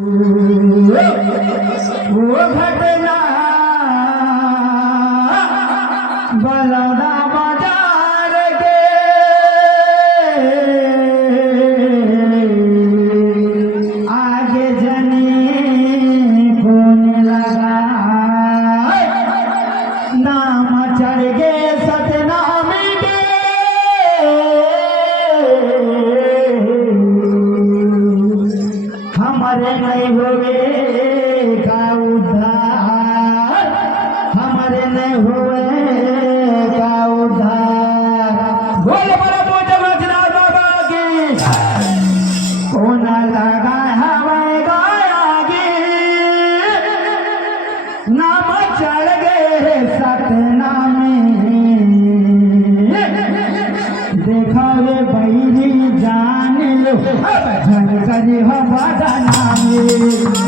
वो घटना बलौदा बाजार के आगे जनी होने लगा नाम चढ़ गए सतनाम के हमारे नहीं हुए का उद्धार हमारे नहीं हुए का उद्धार बोले बड़ा बोझ मचना बाबा की कौन लगा हवाई गायागी नाम चढ़ गए सतनाम देखा रे बैरी जान लो झलकरी हवा नाम